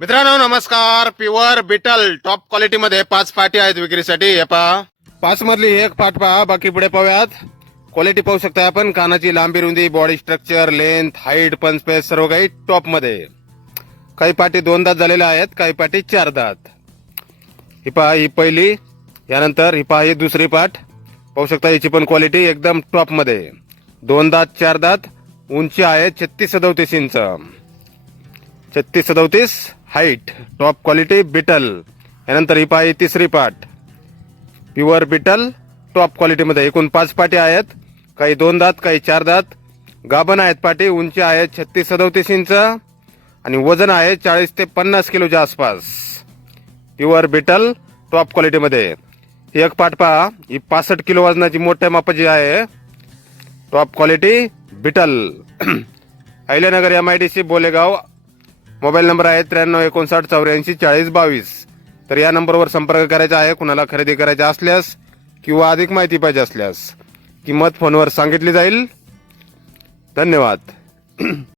मित्रांनो नमस्कार. Pure Beetal top quality मध्ये पाच पाटी आहेत विक्रीसाठी. हे पहा. पाच मधली एक पाट पहा. बाकी पुढे पाहूयात. क्वालिटी पाहू शकता आपण. कानाची लांबी रुंदी body structure length height punch space सर्व काही टॉपमध्ये. काही पाटी दोन दात झालेल्या आहेत काही पाटी चार दात. ही पहा ही पहिली. यानंतर ही पहा ही दुसरी पाठ पाहू शकता याची पण क्वालिटी एकदम टॉपमध्ये. दोन दात चार दात. उंची आहे छत्तीस सदोतीस इंच. छत्तीस सदोतीस. Height top quality Beetal. यानंतर ही पाही तिसरी पाट. प्युअर बिटल टॉप क्वालिटीमध्ये एकूण पाच पाटी आहेत. काही दोन दात काही चार दात. गाभण आहेत पाटी उंची आहे छत्तीस सदोतीस इंच आणि वजन आहे चाळीस ते पन्नास किलोच्या आसपास. प्युअर बिटल टॉप क्वालिटीमध्ये. ही एक पाट पहा ही पासष्ट किलो वजनाची मोठ्या मापाची आहे. Top quality Beetal. Ahilyanagar M I D C Bolegaon mobile number आहे त्र्याण्णव एकोणसाठ चौऱ्याऐंशी चाळीस बावीस. तर या नंबरवर संपर्क करायचा आहे कुणाला खरेदी करायचा असल्यास किंवा अधिक माहिती पाहिजे असल्यास. किंमत फोनवर सांगितली जाईल. धन्यवाद.